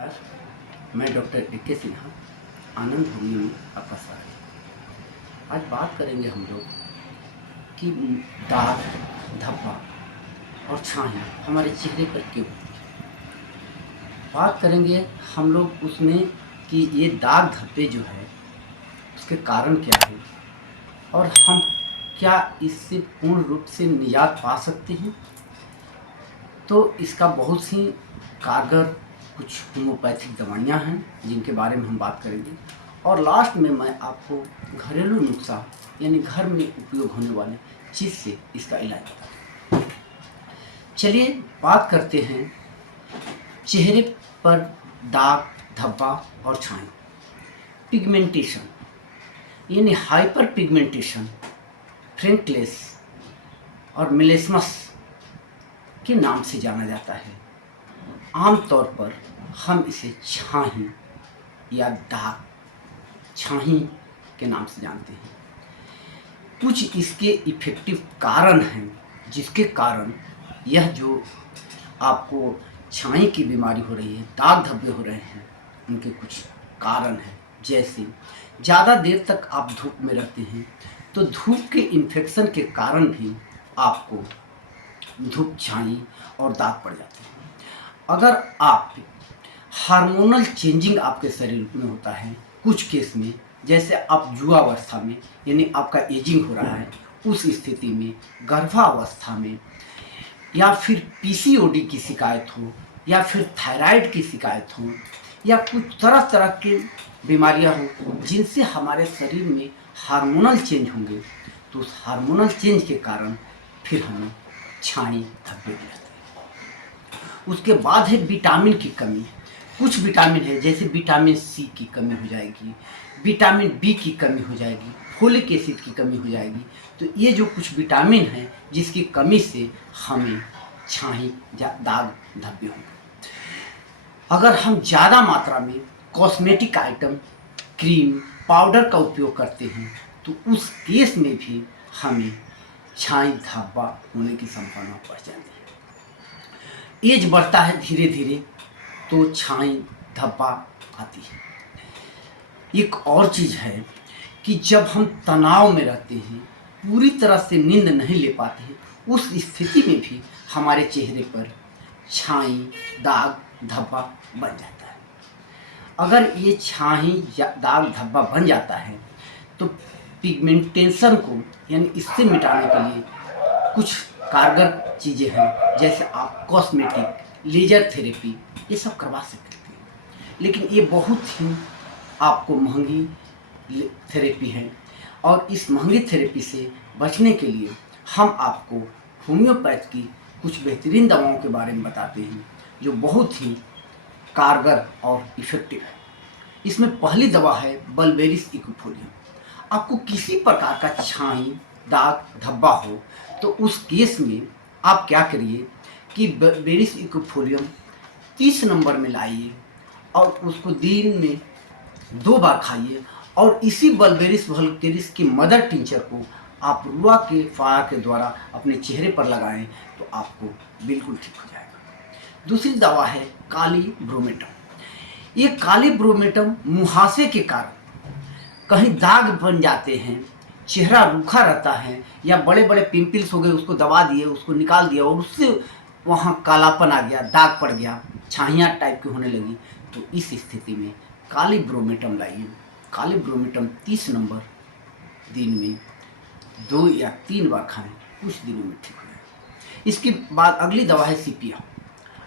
नमस्कार। मैं doctor A K. Sinha, आनंद भूमि में आपका स्वागत है। आज बात करेंगे हम लोग कि दाग, धब्बा और छाया हमारे चेहरे पर क्यों होती है। बात करेंगे हम लोग उसमें कि ये दाग धब्बे जो है उसके कारण क्या है और हम क्या इससे पूर्ण रूप से निजात पा सकते हैं। तो इसका बहुत सी कारगर कुछ होम्योपैथिक दवाइयाँ हैं जिनके बारे में हम बात करेंगे, और लास्ट में मैं आपको घरेलू नुस्खा यानी घर में उपयोग होने वाले चीज़ से इसका इलाज बताऊँ। चलिए बात करते हैं चेहरे पर दाग, धब्बा और छाया। पिगमेंटेशन यानी हाइपर पिगमेंटेशन, फ्रिंकलेस और मेलेस्मस के नाम से जाना जाता है। आमतौर पर हम इसे छाही या दाग, छाही के नाम से जानते हैं। कुछ इसके इफ़ेक्टिव कारण हैं जिसके कारण यह जो आपको छाही की बीमारी हो रही है, दाग धब्बे हो रहे हैं, उनके कुछ कारण हैं। जैसे ज़्यादा देर तक आप धूप में रहते हैं तो धूप के इन्फेक्शन के कारण भी आपको धूप, छाई और दाग पड़ जाते हैं। अगर आप हार्मोनल चेंजिंग आपके शरीर में होता है, कुछ केस में जैसे आप युवावस्था में यानी आपका एजिंग हो रहा है, उस स्थिति में, गर्भावस्था में, या फिर पीसीओडी की शिकायत हो, या फिर थायराइड की शिकायत हो, या कुछ तरह तरह की बीमारियां हो जिनसे हमारे शरीर में हार्मोनल चेंज होंगे, तो उस हार्मोनल चेंज के कारण फिर हमें छाई धब्बे भी रहते हैं। उसके बाद है विटामिन की कमी। कुछ विटामिन है जैसे विटामिन सी की कमी हो जाएगी, विटामिन बी की कमी हो जाएगी, फोलिक एसिड की कमी हो जाएगी। तो ये जो कुछ विटामिन हैं जिसकी कमी से हमें छाई या दाग धब्बे होंगे। अगर हम ज़्यादा मात्रा में कॉस्मेटिक आइटम, क्रीम, पाउडर का उपयोग करते हैं तो उस केस में भी हमें छाई धब्बा होने की संभावना बढ़ जाती है। एज बढ़ता है धीरे धीरे तो छाई धब्बा आती है। एक और चीज़ है कि जब हम तनाव में रहते हैं, पूरी तरह से नींद नहीं ले पाते हैं, उस स्थिति में भी हमारे चेहरे पर छाई, दाग, धब्बा बन जाता है। अगर ये छाई या दाग, धब्बा बन जाता है तो पिगमेंटेशन को यानी इससे मिटाने के लिए कुछ कारगर चीज़ें हैं, जैसे आप कॉस्मेटिक, लेजर थेरेपी ये सब करवा सकते हैं। लेकिन ये बहुत ही आपको महंगी थेरेपी है, और इस महंगी थेरेपी से बचने के लिए हम आपको होम्योपैथ की कुछ बेहतरीन दवाओं के बारे में बताते हैं जो बहुत ही कारगर और इफ़ेक्टिव है। इसमें पहली दवा है बल्बेरिस इक्विफोलियम। आपको किसी प्रकार का छाई, दाग, धब्बा हो तो उस केस में आप क्या करिए कि बल्बेरिस इक्विफोलियम 30 नंबर में लाइए और उसको दिन में 2 बार खाइए, और इसी बल्बेरिस वल्गेरिस की मदर टिंचर को आप रुआ के फायर के द्वारा अपने चेहरे पर लगाएं तो आपको बिल्कुल ठीक हो जाएगा। दूसरी दवा है काली ब्रोमेटम। ये काली ब्रोमेटम मुहासे के कारण कहीं दाग बन जाते हैं, चेहरा रूखा रहता है, या बड़े बड़े पिंपल्स हो गए, उसको दबा दिए, उसको निकाल दिया और उससे वहाँ कालापन आ गया, दाग पड़ गया, छाइयाँ टाइप की होने लगी, तो इस स्थिति में काली ब्रोमेटम लाइए। काली ब्रोमेटम 30 नंबर दिन में 2 या 3 बार खाएं, कुछ दिनों में ठीक हो जाएगा। इसके बाद अगली दवा है सीपिया।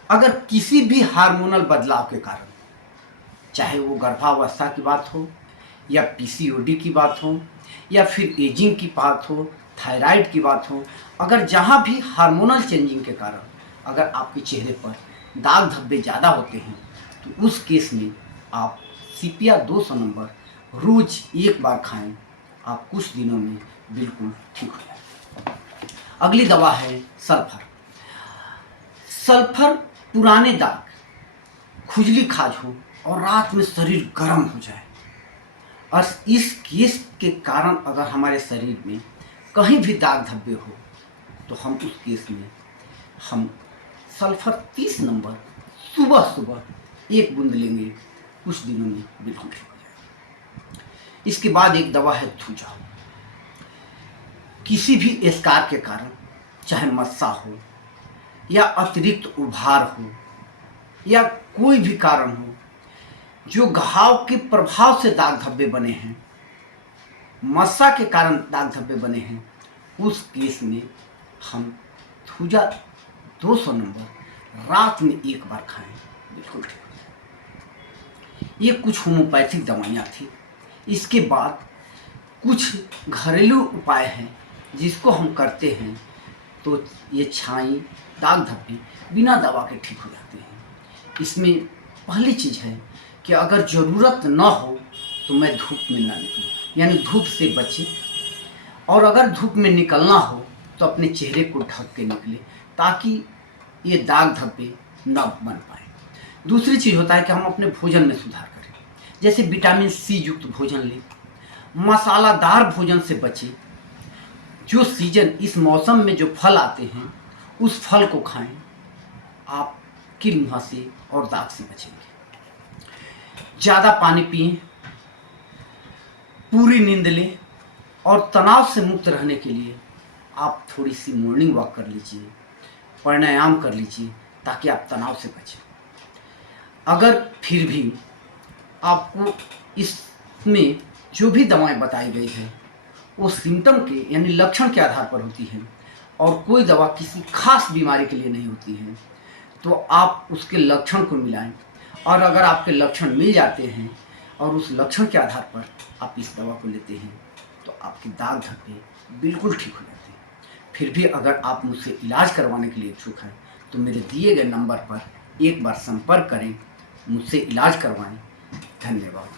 अगर किसी भी हार्मोनल बदलाव के कारण, चाहे वो गर्भावस्था की बात हो, या पीसीओडी की बात हो, या फिर एजिंग की बात हो, थायराइड की बात हो, अगर जहाँ भी हार्मोनल चेंजिंग के कारण अगर आपके चेहरे पर दाग धब्बे ज़्यादा होते हैं तो उस केस में आप सीपिया 200 नंबर रोज़ 1 बार खाएं, आप कुछ दिनों में बिल्कुल ठीक हो जाए। अगली दवा है सल्फर। सल्फर पुराने दाग, खुजली खाज हो और रात में शरीर गर्म हो जाए, और इस केस के कारण अगर हमारे शरीर में कहीं भी दाग धब्बे हो तो हम उस केस में हम सल्फर 30 नंबर सुबह सुबह एक बूंद लेंगे, कुछ दिनों में बिल्कुल ठीक हो जाएगा। इसके बाद एक दवा है थूजा। किसी भी स्कार के कारण, चाहे मस्सा हो या अतिरिक्त उभार हो या कोई भी कारण हो, जो घाव के प्रभाव से दाग धब्बे बने हैं, मस्सा के कारण दाग धब्बे बने हैं, उस केस में हम थूजा 200 नंबर रात में एक बार खाएं, बिल्कुल ठीक हो जाए। ये कुछ होम्योपैथिक दवाइयाँ थी। इसके बाद कुछ घरेलू उपाय हैं जिसको हम करते हैं तो ये छाई, दाग धब्बे बिना दवा के ठीक हो जाते हैं। इसमें पहली चीज़ है कि अगर ज़रूरत न हो तो मैं धूप में ना निकलूँ, यानी धूप से बचे, और अगर धूप में निकलना हो तो अपने चेहरे को ढक के निकले ताकि ये दाग धब्बे न बन पाए। दूसरी चीज़ होता है कि हम अपने भोजन में सुधार करें, जैसे विटामिन सी युक्त भोजन लें, मसालादार भोजन से बचें, जो सीजन इस मौसम में जो फल आते हैं उस फल को खाएं, आप किल मुँह से और दाग से बचेंगे। ज़्यादा पानी पिएं, पूरी नींद लें, और तनाव से मुक्त रहने के लिए आप थोड़ी सी मॉर्निंग वॉक कर लीजिए, प्राणायाम कर लीजिए ताकि आप तनाव से बचें। अगर फिर भी आपको इसमें जो भी दवाएं बताई गई है वो सिम्टम के यानी लक्षण के आधार पर होती है और कोई दवा किसी खास बीमारी के लिए नहीं होती है, तो आप उसके लक्षण को मिलाएं, और अगर आपके लक्षण मिल जाते हैं और उस लक्षण के आधार पर आप इस दवा को लेते हैं तो आपके दाग धब्बे बिल्कुल ठीक हो जाते हैं। फिर भी अगर आप मुझसे इलाज करवाने के लिए इच्छुक हैं तो मेरे दिए गए नंबर पर एक बार संपर्क करें, मुझसे इलाज करवाएं। धन्यवाद।